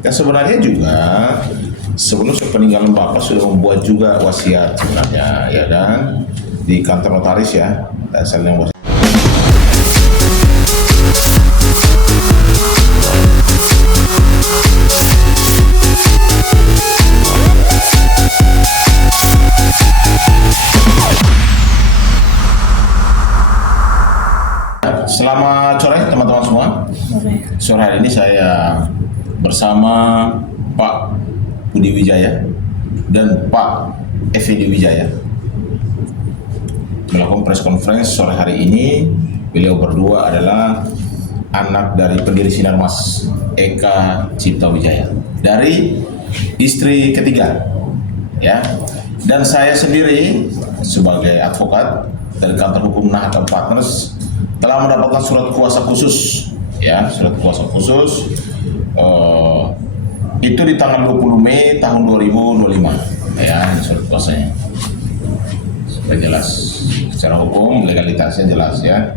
Dan sebenarnya juga sebelum peninggalan Bapak sudah membuat juga wasiat sebenarnya, ya kan, di kantor notaris ya. Saya yang Selamat sore teman-teman semua. Sore hari ini saya bersama Pak Budi Wijaya dan Pak Effendi Wijaya melakukan press conference sore hari ini. Beliau berdua adalah anak dari pendiri Sinarmas, Eka Cipta Wijaya, dari istri ketiga, ya. Dan saya sendiri sebagai advokat dari kantor hukum Nahat Partners telah mendapatkan surat kuasa khusus, ya, surat kuasa khusus itu di tanggal 20 Mei tahun 2025, ya, ini surat kuasanya sudah jelas secara hukum, legalitasnya jelas, ya,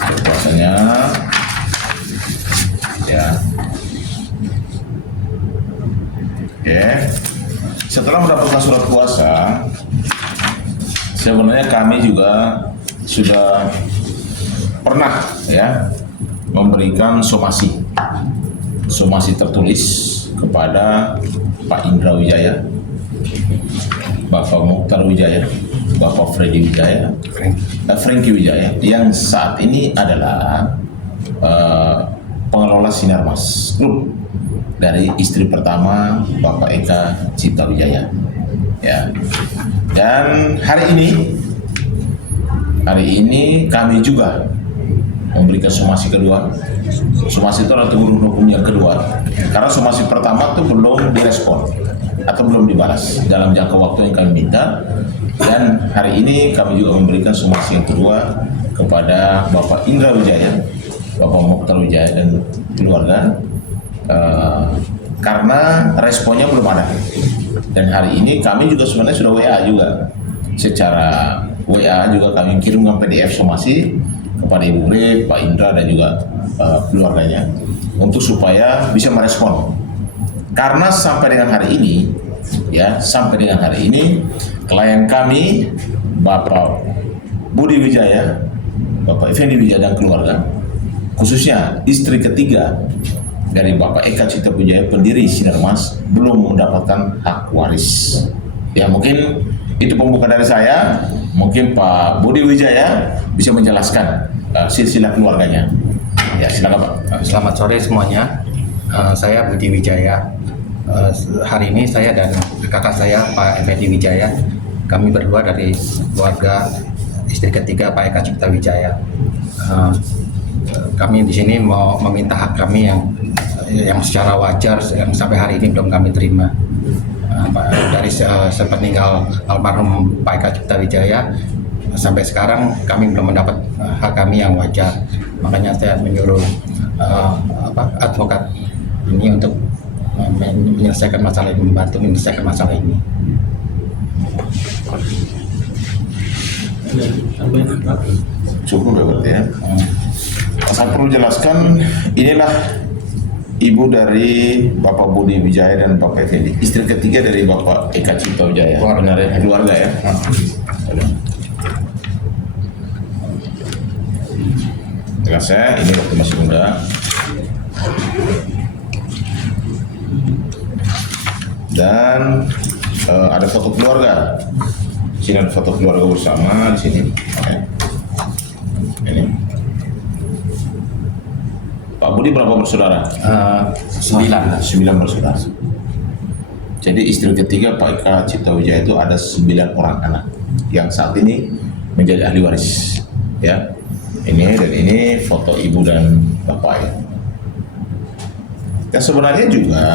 surat kuasanya, ya. Oke, setelah mendapatkan surat kuasa, sebenarnya kami juga sudah pernah, ya, memberikan somasi tertulis kepada Pak Indra Wijaya, Bapak Mukhtar Wijaya, Bapak Freddy Wijaya, Franky Wijaya, yang saat ini adalah pengelola Sinarmas Group dari istri pertama Bapak Eka Cipta Wijaya, ya. Dan hari ini kami juga memberikan somasi kedua. Somasi itu adalah turun hukum yang kedua, karena somasi pertama itu belum direspon atau belum dibalas dalam jangka waktu yang kami minta. Dan hari ini kami juga memberikan somasi yang kedua kepada Bapak Indra Wijaya, Bapak Mukhtar Wijaya dan keluarga, karena responnya belum ada. Dan hari ini kami juga sebenarnya sudah WA juga, secara WA juga kami kirimkan PDF somasi kepada Ibu Red, Pak Indra dan juga keluarganya untuk supaya bisa merespon. Karena sampai dengan hari ini, ya, klien kami Bapak Budi Wijaya, Bapak Effendi Wijaya dan keluarga, khususnya istri ketiga dari Bapak Eka Cipta Wijaya, pendiri Sinarmas, belum mendapatkan hak waris. Ya, mungkin itu pembuka dari saya. Mungkin Pak Budi Wijaya bisa menjelaskan silsilah keluarganya. Ya, silakan Pak. Selamat sore semuanya. Saya Budi Wijaya. Hari ini saya dan kakak saya Pak Effendi Wijaya, kami berdua dari keluarga istri ketiga Pak Eka Cipta Wijaya. Kami di sini mau meminta hak kami yang secara wajar yang sampai hari ini belum kami terima. Dari sepeninggal almarhum Pak Eka Cipta Wijaya sampai sekarang kami belum mendapat hak kami yang wajar. Makanya saya menyuruh advokat ini untuk menyelesaikan masalah ini, membantu menyelesaikan masalah ini. Cukup ya berarti, ya. Saya perlu jelaskan, inilah ibu dari Bapak Budi Wijaya dan Bapak Effendi, istri ketiga dari Bapak Eka Cipta Wijaya, keluarga, ya. Dengan saya, ini waktu masih muda, dan ada foto keluarga. Sini ada foto keluarga bersama di sini. Okay. Ini. Pak Budi berapa bersaudara? 9 bersaudara. Jadi istri ketiga Pak Eka Cipta Wijaya itu ada 9 orang anak yang saat ini menjadi ahli waris, ya. Ini dan ini foto ibu dan bapak, ya. Dan sebenarnya juga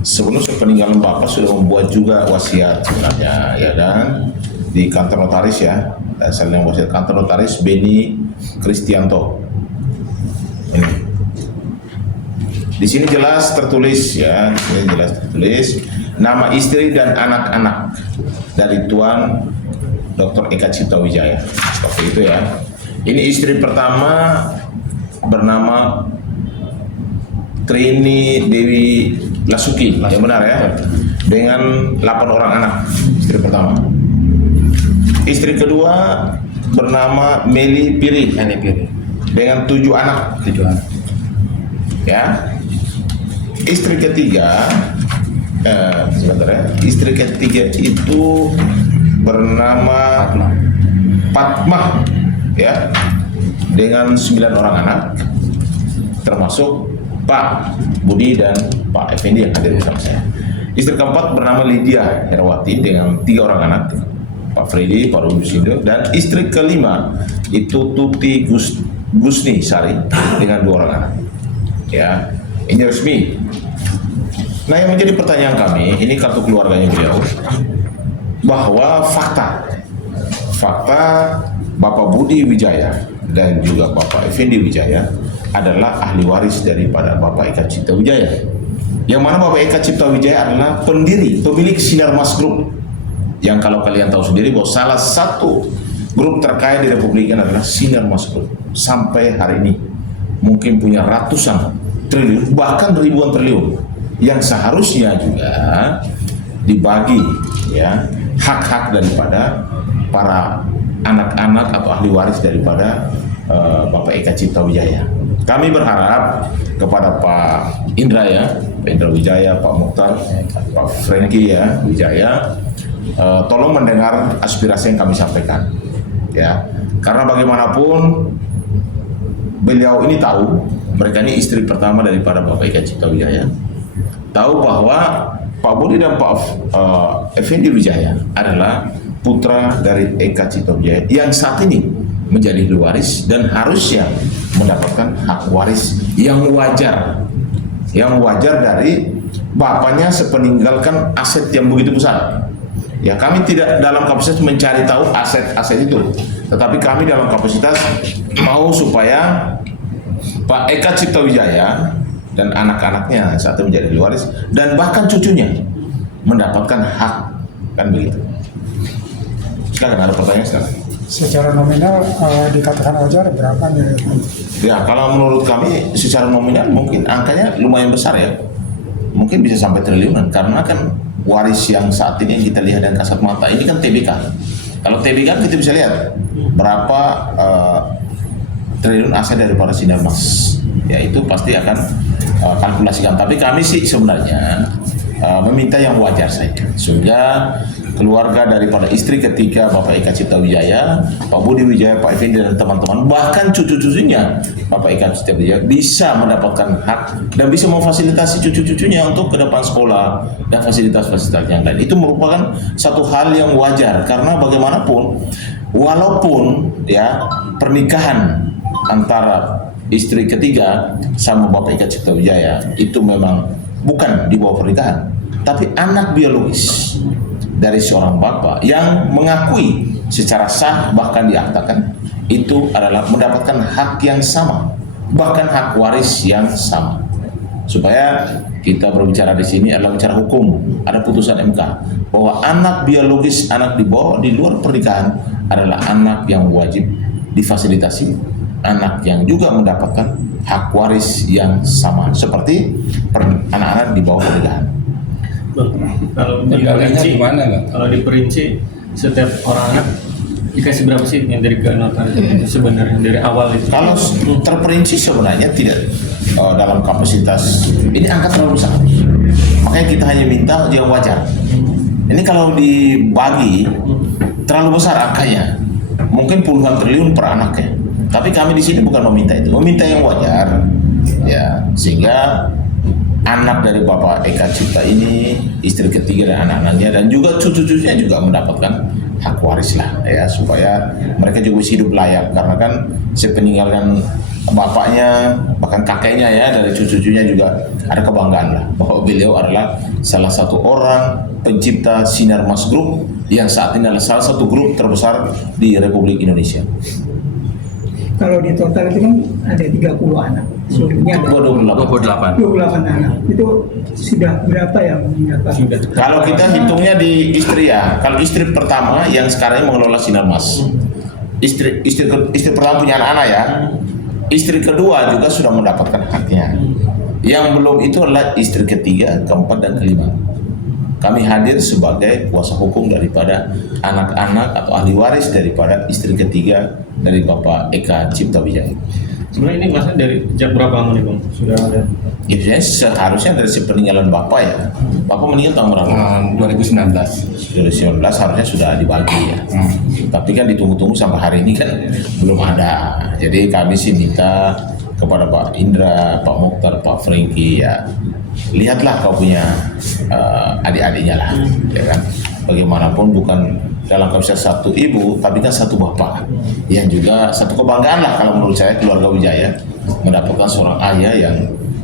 sebelum peninggalan Bapak sudah membuat juga wasiat sebenarnya, ya kan, di kantor notaris, ya. Saya yang wasiat kantor notaris Beni Kristianto. Ini. Di sini jelas tertulis, ya, nama istri dan anak-anak dari Tuan Dr. Eka Cipta Wijaya. Seperti itu, ya. Ini istri pertama bernama Trini Dewi Lasuki, yang benar ya, dengan 8 orang anak, istri pertama. Istri kedua bernama Meli Piri dengan 7 anak. Ya. Istri ketiga, sebentar ya. Istri ketiga itu bernama Fatmah, ya, dengan 9 orang anak, termasuk Pak Budi dan Pak Effendi yang hadir bersama saya. Istri keempat bernama Lydia Herawati dengan 3 orang anak, Pak Freddy, Pak Rusindo, dan istri kelima itu Tuti Gusni Sari dengan 2 orang anak. Ya, ini resmi. Nah, yang menjadi pertanyaan kami, ini kartu keluarganya beliau, bahwa fakta Bapak Budi Wijaya dan juga Bapak Effendi Wijaya adalah ahli waris daripada Bapak Eka Cipta Wijaya. Yang mana Bapak Eka Cipta Wijaya adalah pemilik Sinar Mas Group. Yang kalau kalian tahu sendiri bahwa salah satu grup terkaya di Republik ini adalah Sinar Mas Group. Sampai hari ini mungkin punya ratusan triliun, bahkan ribuan triliun, yang seharusnya juga dibagi, ya, hak-hak daripada para anak-anak atau ahli waris daripada Bapak Eka Cipta Wijaya. Kami berharap kepada Pak Indra, ya, Pak Indra Wijaya, Pak Mukhtar, Pak Franky, ya, Wijaya, tolong mendengar aspirasi yang kami sampaikan, ya, karena bagaimanapun beliau ini tahu, mereka ini istri pertama daripada Bapak Eka Cipta Wijaya, tahu bahwa Pak Budi dan Pak Effendi Wijaya adalah putra dari Eka Cipta Wijaya yang saat ini menjadi ahli waris dan harusnya mendapatkan hak waris yang wajar dari bapaknya sepeninggalkan aset yang begitu besar. Ya, kami tidak dalam kapasitas mencari tahu aset-aset itu, tetapi kami dalam kapasitas mau supaya Pak Eka Cipta Wijaya dan anak-anaknya saat itu menjadi ahli waris dan bahkan cucunya mendapatkan hak, kan begitu. Silakan, ada pertanyaan sekarang. Secara nominal dikatakan wajar berapa nih? Ya, kalau menurut kami secara nominal mungkin angkanya lumayan besar, ya. Mungkin bisa sampai triliunan karena kan waris yang saat ini yang kita lihat dan kasat mata ini kan TBK. Kalau TBK kita bisa lihat berapa triliun aset daripada Sinar Mas. Ya, itu pasti akan kalkulasikan. Tapi kami sih sebenarnya meminta yang wajar saja, sehingga keluarga daripada istri ketiga Bapak Eka Cipta Wijaya, Pak Budi Wijaya, Pak Effendi dan teman-teman, bahkan cucu-cucunya Bapak Eka Cipta Wijaya bisa mendapatkan hak dan bisa memfasilitasi cucu-cucunya untuk ke depan sekolah dan fasilitas-fasilitas yang lain. Itu merupakan satu hal yang wajar karena bagaimanapun, walaupun, ya, pernikahan antara istri ketiga sama Bapak Eka Cipta Wijaya itu memang bukan di bawah pernikahan, tapi anak biologis dari seorang bapak yang mengakui secara sah bahkan diaktakan itu adalah mendapatkan hak yang sama, bahkan hak waris yang sama. Supaya kita berbicara di sini adalah bicara hukum, ada putusan MK bahwa anak biologis, anak di bawah di luar pernikahan adalah anak yang wajib difasilitasi, anak yang juga mendapatkan hak waris yang sama seperti anak-anak di bawah pernikahan. Kalau diperinci setiap orang anak dikasih berapa sih yang dari keanotan itu sebenarnya dari awal itu? Kalau terperinci sebenarnya tidak dalam kapasitas ini angka terlalu besar, makanya kita hanya minta yang wajar. Ini kalau dibagi terlalu besar angkanya, mungkin puluhan triliun per anak, ya. Tapi kami di sini bukan meminta itu, meminta yang wajar, ya, sehingga anak dari Bapak Eka Cipta ini, istri ketiga dan anak-anaknya dan juga cucu-cucunya juga mendapatkan hak waris lah, ya, supaya mereka juga bisa hidup layak karena kan sepeninggalan bapaknya bahkan kakeknya, ya, dari cucu-cucunya juga ada kebanggaan lah bahwa beliau adalah salah satu orang pencipta Sinar Mas Group yang saat ini adalah salah satu grup terbesar di Republik Indonesia. Kalau di total itu kan ada 30 anak, seluruhnya ada 28 anak. Itu sudah berapa yang mendapat? Kalau kita hitungnya di istri, ya, kalau istri pertama yang sekarang ini mengelola Sinar Mas, istri pertama punya anak-anak, ya, istri kedua juga sudah mendapatkan haknya. Yang belum itu adalah istri ketiga, keempat, dan kelima. Kami hadir sebagai kuasa hukum daripada anak-anak atau ahli waris daripada istri ketiga dari Bapak Eka Cipta Wijaya. Sebenarnya ini maksudnya dari sejak berapa lama nih Bang? Sudah ada? Ya, seharusnya dari peninggalan Bapak ya. Bapak meninggal tahun berapa? 2019. 2019 harusnya sudah dibagi ya. Tapi kan ditunggu-tunggu sampai hari ini kan belum ada. Jadi kami sih minta kepada Pak Indra, Pak Mokhtar, Pak Franky ya, lihatlah kau punya adik-adiknya lah, ya kan. Bagaimanapun bukan dalam kapasitas satu ibu, tapi kan satu bapak, yang juga satu kebanggaan lah kalau menurut saya keluarga Wijaya mendapatkan seorang ayah yang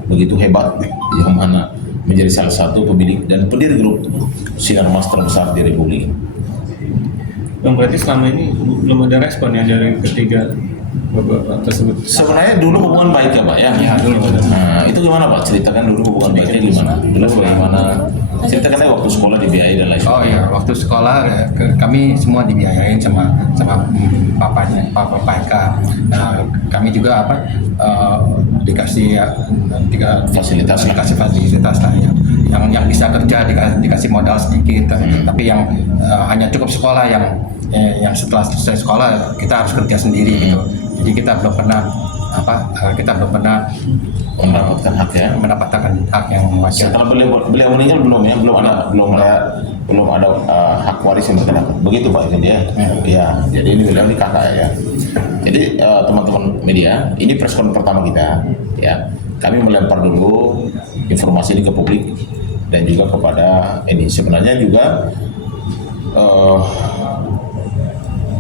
begitu hebat, yang mana menjadi salah satu pemilik dan pendiri grup Sinar Mas terbesar di Republik. Bang, berarti selama ini belum ada respon ya dari ketiga bapak tersebut? Sebenarnya dulu hubungan baik ya Pak ya? Ya, dulu. Nah, itu gimana Pak? Ceritakan dulu hubungan baiknya gimana? Dulu bagaimana? Ceritakan aja waktu sekolah dibiayai dan lain Oh sebagainya. iya, waktu sekolah kami semua dibiayain sama papanya, Pak Eka. Nah, kami juga dikasih Fasilitas lah. dikasih fasilitas lah ya. Yang bisa kerja dikasih modal sedikit, tapi yang hanya cukup sekolah, yang setelah selesai sekolah kita harus kerja sendiri gitu. Jadi kita belum pernah Mendapatkan hak ya. mendapatkan hak yang wajar. Setelah beliau meninggal belum ya, belum ada hak waris yang mereka dapat. Begitu Pak ini dia. Ya, jadi ini beliau ini kakak ya. Jadi teman-teman media, ini press conference pertama kita ya. Kami melempar dulu informasi ini ke publik dan juga kepada ini. Sebenarnya juga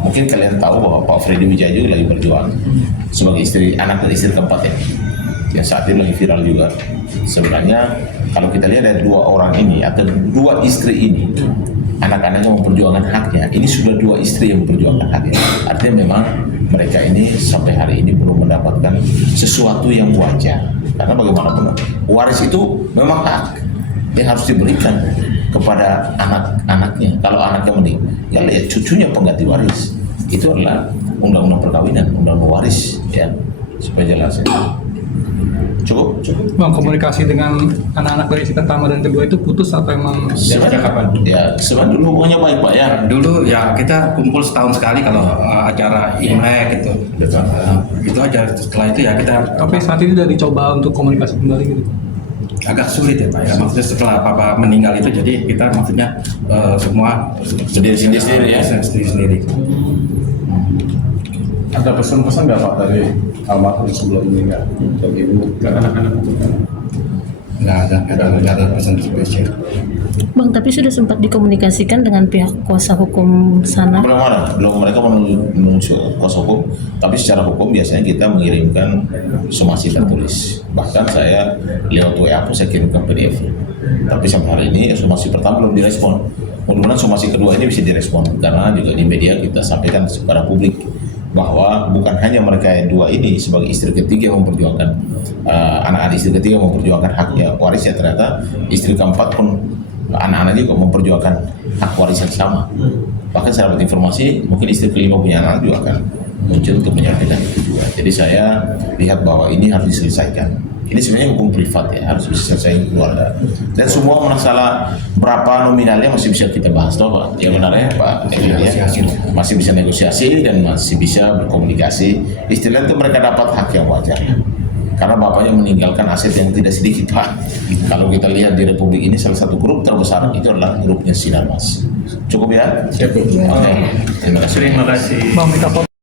mungkin kalian tahu bahwa Pak Freddy Wijaya juga lagi berjuang sebagai anak dan istri keempat ya, yang saat ini lagi viral juga. Sebenarnya kalau kita lihat ada dua orang ini atau dua istri ini, anak-anaknya memperjuangkan haknya, ini sudah dua istri yang memperjuangkan haknya. Artinya memang mereka ini sampai hari ini belum mendapatkan sesuatu yang wajar. Karena bagaimanapun waris itu memang hak yang harus diberikan kepada anak-anaknya. Kalau anaknya meninggal ya cucunya pengganti waris. Itu adalah undang-undang perkawinan, undang-undang waris ya, supaya jelas ya. Cukup. Bang, komunikasi dengan anak-anak dari si pertama dan kedua itu putus atau emang Sejak kapan? Ya, sebenarnya dulu hubungannya baik Pak ya. Dulu ya kita kumpul setahun sekali kalau acara Imlek gitu. Itu aja. Setelah itu ya kita tapi saat ini sudah dicoba untuk komunikasi kembali gitu. agak sulit ya Pak ya. Maksudnya setelah Papa meninggal itu jadi kita maksudnya semua Sendiri-sendiri ya. Sendiri-sendiri. Ada pesan-pesan nggak Pak dari almarhum sebelum meninggal untuk ibu Ke anak-anak? Nggak ada pesan spesial. Bang, tapi sudah sempat dikomunikasikan dengan pihak kuasa hukum sana? Belum mereka menunjuk kuasa hukum, tapi secara hukum biasanya kita mengirimkan somasi tertulis. Bahkan saya lewat WA pun saya kirimkan PDF. Tapi sampai hari ini somasi pertama belum direspon. Mudah-mudahan somasi kedua ini bisa direspon, karena juga di media kita sampaikan kepada publik bahwa bukan hanya mereka yang dua ini sebagai istri ketiga yang memperjuangkan anak-anak istri ketiga memperjuangkan haknya warisnya, ternyata istri keempat pun anak-anak juga memperjuangkan hak waris yang sama. Bahkan saya dapat informasi mungkin istri kelima punya anak juga akan muncul untuk menyampaikan itu juga. Jadi saya lihat bahwa ini harus diselesaikan. Ini sebenarnya hukum privat ya, harus diselesaikan keluarga. Dan semua masalah berapa nominalnya masih bisa kita bahas, toh Pak. Ya benar ya Pak. Ya, masih bisa negosiasi dan masih bisa berkomunikasi. Istilahnya itu mereka dapat hak yang wajar. Karena bapaknya meninggalkan aset yang tidak sedikit Pak. Kalau kita lihat di Republik ini salah satu grup terbesar itu adalah grupnya Sinar Mas. Cukup ya? Cukup. Oke. Terima kasih. Terima kasih. Bang, minta foto.